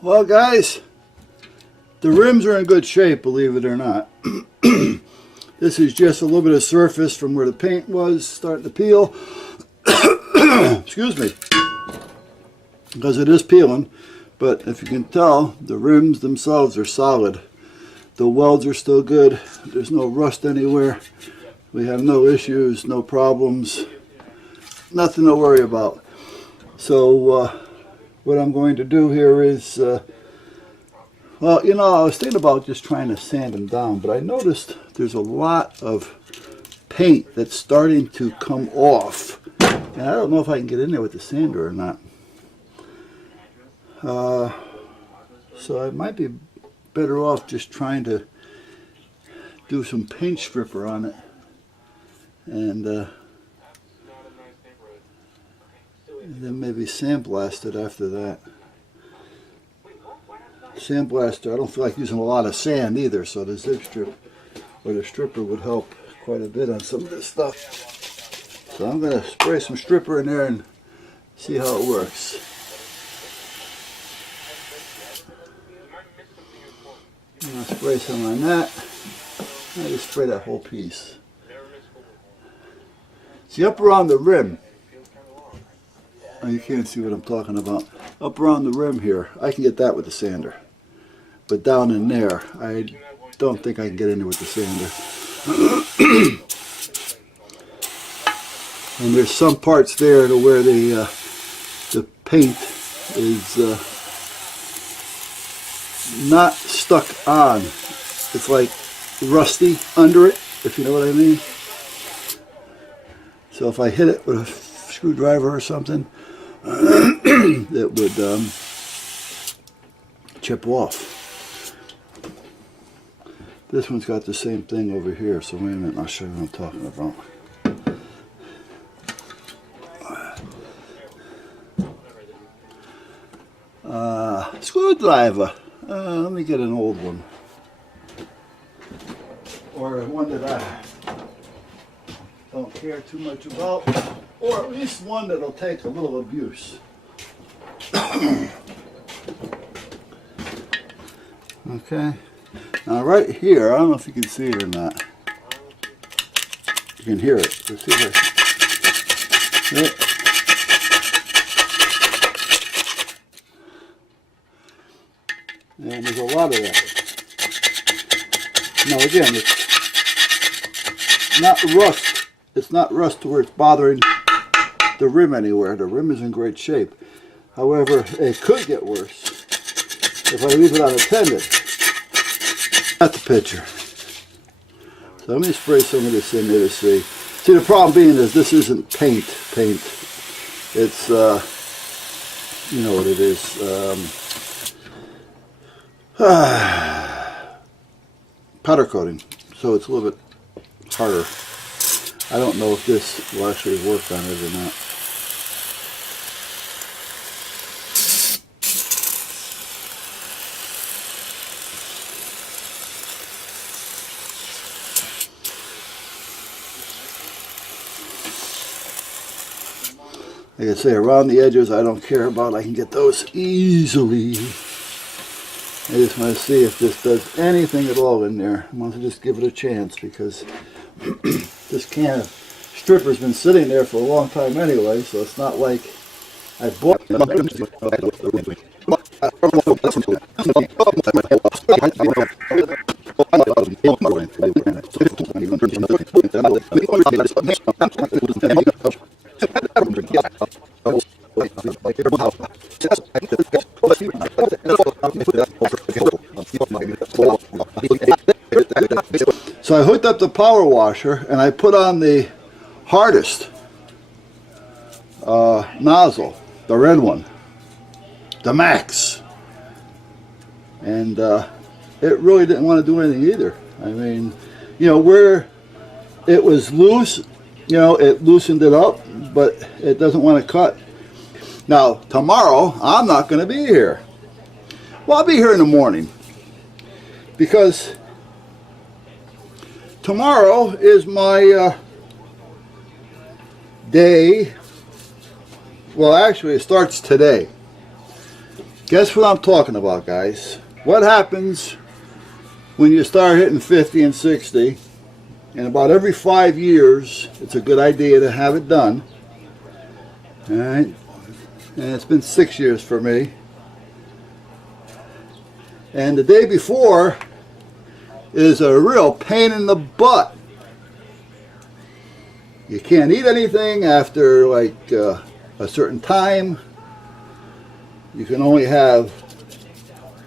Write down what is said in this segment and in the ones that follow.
Well, guys, the rims are in good shape, believe it or not. This is just a little bit of surface from where the paint was starting to peel. Excuse me. Because it is peeling, but if you can tell, the rims themselves are solid. The welds are still good. There's no rust anywhere. We have no issues, no problems, nothing to worry about. So what I'm going to do here is, well, you know, I was thinking about just trying to sand them down, but I noticed there's a lot of paint that's starting to come off. And I don't know if I can get in there with the sander or not. So I might be better off just trying to do some paint stripper on it. And then maybe sandblast it after that. Sandblaster, I don't feel like using a lot of sand either, so the zip strip or the stripper would help quite a bit on some of this stuff. So I'm going to spray some stripper in there and see how it works. I'm going to spray some on that. I just spray that whole piece. See, up around the rim, oh, you can't see what I'm talking about. Up around the rim here, I can get that with the sander. But down in there, I don't think I can get in there with the sander. And there's some parts there to where the paint is not stuck on. It's like rusty under it, if you know what I mean. So if I hit it with a screwdriver or something, it would chip off. This one's got the same thing over here, so wait a minute, I'll show you what I'm talking about. Screwdriver. Let me get an old one. Or one that I don't care too much about. Or at least one that'll take a little abuse. Okay. Now right here, I don't know if you can see it or not. You can hear it. Let's see if I... Right. And there's a lot of that. Now again, it's not rust. It's not rust to where it's bothering the rim anywhere. The rim is in great shape. However, it could get worse if I leave it unattended. Not the picture. So let me spray some of this in there to see. See, the problem being is this isn't paint. It's, you know what it is. Powder coating. So it's a little bit harder. I don't know if this will actually work on it or not. Like I say, around the edges I don't care about. I can get those easily. I just want to see if this does anything at all in there. I want to just give it a chance because this can of stripper's been sitting there for a long time anyway, so it's not like I bought it. So I hooked up the power washer and I put on the hardest nozzle, the red one, the Max, and it really didn't want to do anything either. I mean, you know, where it was loose, you know, it loosened it up, but it doesn't want to cut. Now, tomorrow, I'm not going to be here. Well, I'll be here in the morning because tomorrow is my day. Well, actually, it starts today. Guess what I'm talking about, guys? What happens when you start hitting 50 and 60? And about every 5 years, it's a good idea to have it done. All right, and it's been 6 years for me. And the day before is a real pain in the butt. You can't eat anything after like a certain time. You can only have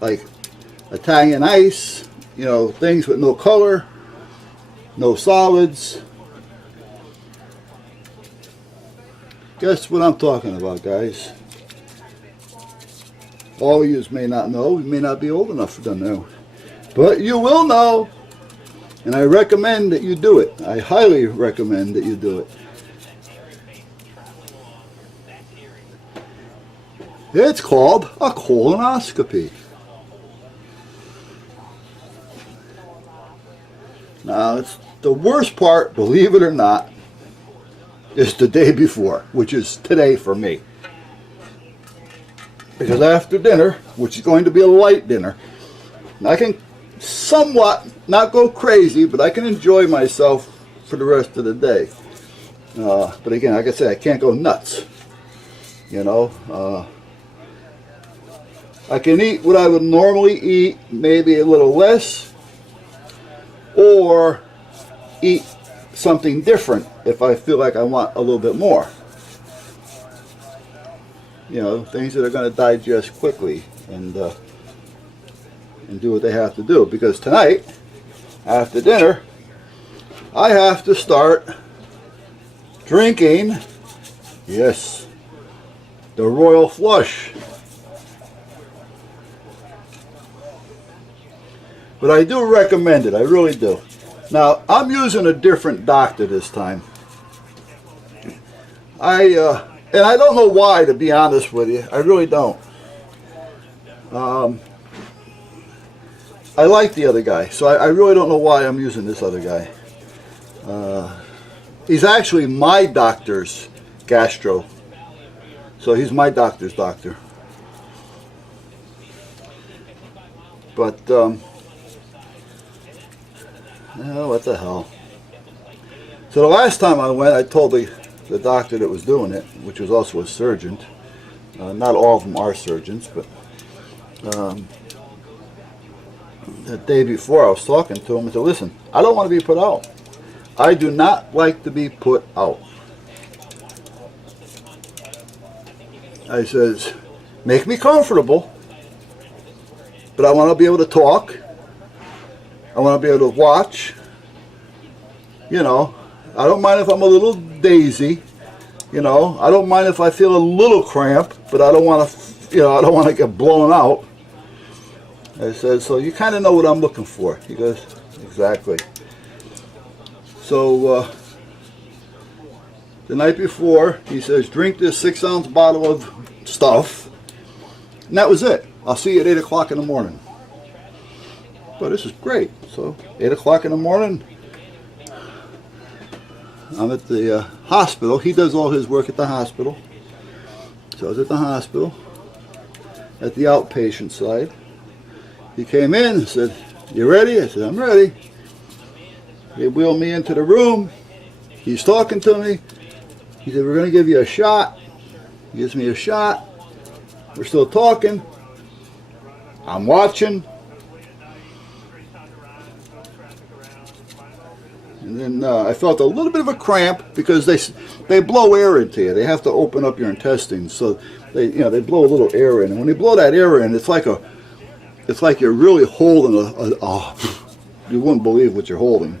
like Italian ice, you know, things with no color, no solids. Guess what I'm talking about, guys? All of you may not know. You may not be old enough to know. But you will know. And I recommend that you do it. I highly recommend that you do it. It's called a colonoscopy. Now, it's the worst part, believe it or not, is the day before, which is today for me. Because after dinner, which is going to be a light dinner, I can somewhat not go crazy, but I can enjoy myself for the rest of the day. But again, like I said, I can't go nuts. You know, I can eat what I would normally eat, maybe a little less, or eat something different if I feel like I want a little bit more. You know, things that are going to digest quickly and do what they have to do. Because tonight, after dinner, I have to start drinking, yes, the Royal Flush. But I do recommend it, I really do. Now, I'm using a different doctor this time. And I don't know why, to be honest with you. I really don't. I like the other guy, so I really don't know why I'm using this other guy. He's actually my doctor's gastro. So he's my doctor's doctor. But, oh, what the hell. So the last time I went, I told the doctor that was doing it, which was also a surgeon. Not all of them are surgeons, but the day before I was talking to him and said, listen, I don't want to be put out. I do not like to be put out. I says, make me comfortable, but I want to be able to talk. I want to be able to watch. You know, I don't mind if I'm a little daisy. You know, I don't mind if I feel a little cramp, but I don't want to, you know, I don't want to get blown out. I said, so you kind of know what I'm looking for. He goes, exactly. So the night before, he says, drink this 6-ounce bottle of stuff. And that was it. I'll see you at 8 o'clock in the morning. But this is great. So 8 o'clock in the morning, I'm at the hospital. He does all his work at the hospital. So I was at the hospital, at the outpatient side. He came in and said, you ready? I said, I'm ready. They wheeled me into the room. He's talking to me. He said, we're going to give you a shot. He gives me a shot. We're still talking. I'm watching. And then I felt a little bit of a cramp because they blow air into you. They have to open up your intestines, so they blow a little air in. And when they blow that air in, it's like you're really holding you wouldn't believe what you're holding.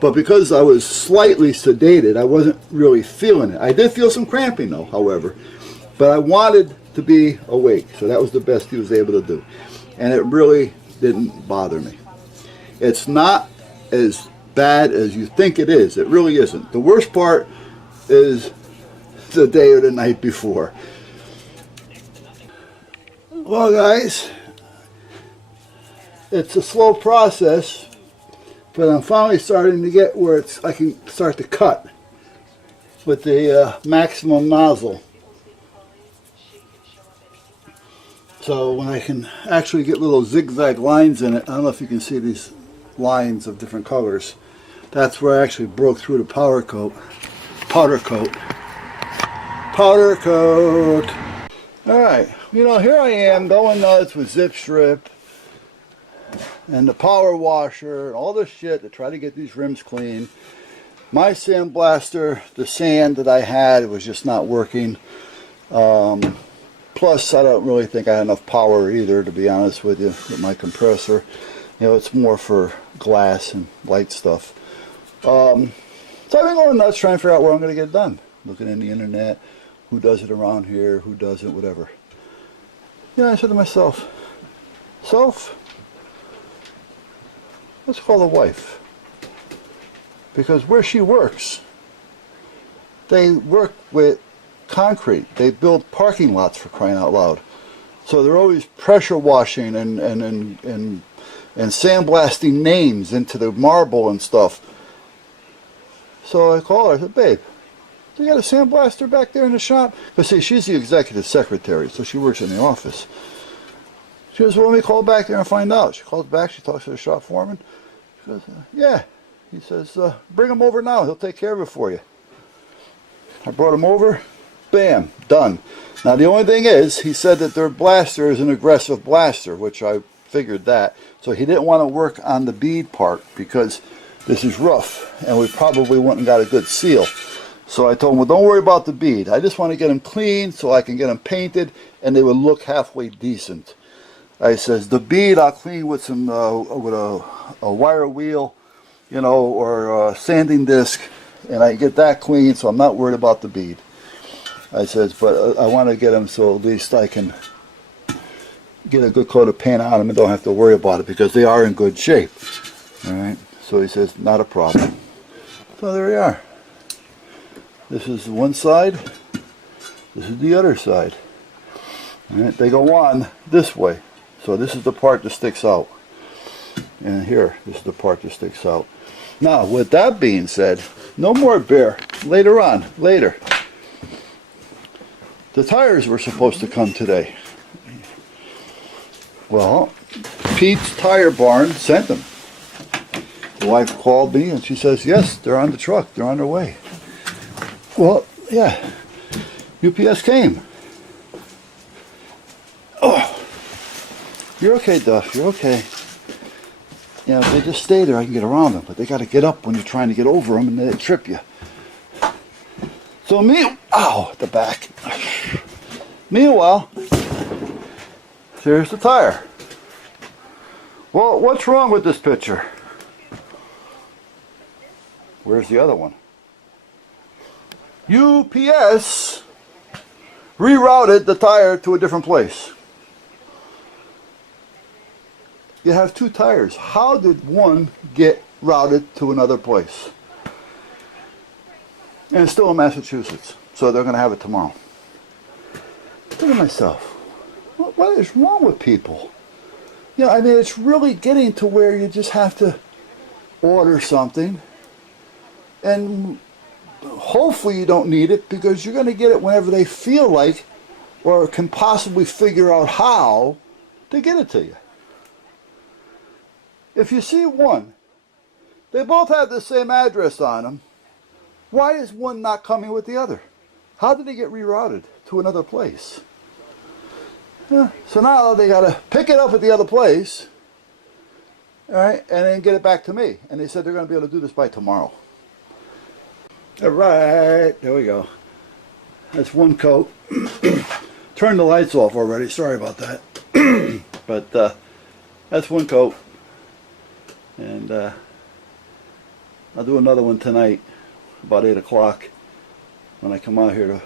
But because I was slightly sedated, I wasn't really feeling it. I did feel some cramping though, however, but I wanted to be awake, so that was the best he was able to do, and it really didn't bother me. It's not as bad as you think it is. It really isn't. The worst part is the day or the night before. Well, guys, it's a slow process, but I'm finally starting to get where I can start to cut with the maximum nozzle. So when I can actually get little zigzag lines in it, I don't know if you can see these lines of different colors. That's where I actually broke through the powder coat. Powder coat. Powder coat. Alright, you know, here I am going nuts with Zip Strip and the power washer and all this shit to try to get these rims clean. My sandblaster, the sand that I had, was just not working. Plus, I don't really think I had enough power either, to be honest with you, with my compressor. You know, it's more for glass and light stuff. So I've been going nuts trying to figure out where I'm going to get it done. Looking in the internet, who does it around here, who doesn't, whatever. Yeah, I said to myself, let's call the wife. Because where she works, they work with concrete. They build parking lots, for crying out loud. So they're always pressure washing and sandblasting names into the marble and stuff. So I called her. I said, babe, you got a sandblaster back there in the shop? Because see, she's the executive secretary, so she works in the office. She goes, well, let me call back there and find out. She calls back. She talks to the shop foreman. She goes, yeah. He says, bring him over now. He'll take care of it for you. I brought him over. Bam, done. Now the only thing is, he said that their blaster is an aggressive blaster, which I figured that. So he didn't want to work on the bead part because this is rough and we probably wouldn't got a good seal. So I told him, well, don't worry about the bead. I just want to get them clean so I can get them painted and they would look halfway decent. I says, the bead I'll clean with some with a wire wheel, you know, or a sanding disc, and I get that clean, so I'm not worried about the bead. I says, but I want to get them so at least I can get a good coat of paint on them and don't have to worry about it because they are in good shape. All right. So he says, not a problem. So there we are. This is one side. This is the other side. All right. They go on this way. So this is the part that sticks out. And here, this is the part that sticks out. Now, with that being said, no more beer. Later on. Later. The tires were supposed to come today. Well, Pete's Tire Barn sent them. The wife called me and she says, yes, they're on the truck. They're on their way. Well, yeah. UPS came. Oh, you're okay, Duff. You're okay. Yeah, if they just stay there, I can get around them. But they got to get up when you're trying to get over them and they trip you. So ow, at the back. Meanwhile, there's the tire. Well, what's wrong with this picture? Where's the other one? UPS rerouted the tire to a different place. You have two tires. How did one get routed to another place? And it's still in Massachusetts, so they're going to have it tomorrow. Look at myself. What is wrong with people? You know, I mean, it's really getting to where you just have to order something, and hopefully you don't need it because you're going to get it whenever they feel like or can possibly figure out how to get it to you. If you see one, they both have the same address on them. Why is one not coming with the other? How did they get rerouted to another place? Yeah, so now they got to pick it up at the other place, all right, and then get it back to me. And they said they're going to be able to do this by tomorrow. All right, there we go. That's one coat. Turned the lights off already. Sorry about that. But that's one coat. And I'll do another one tonight about 8 o'clock when I come out here to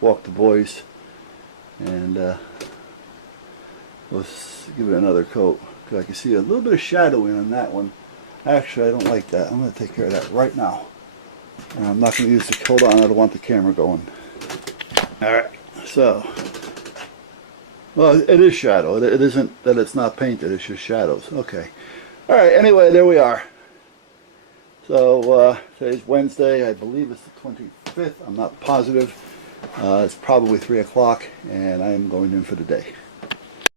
walk the boys. And let's give it another coat because I can see a little bit of shadowing on that one. Actually, I don't like that. I'm going to take care of that right now. And I'm not going to use the, hold on, I don't want the camera going. Alright, so, well, it is shadow. It isn't that it's not painted, it's just shadows. Okay. Alright, anyway, there we are. So, today's Wednesday, I believe it's the 25th, I'm not positive. It's probably 3 o'clock, and I'm going in for the day.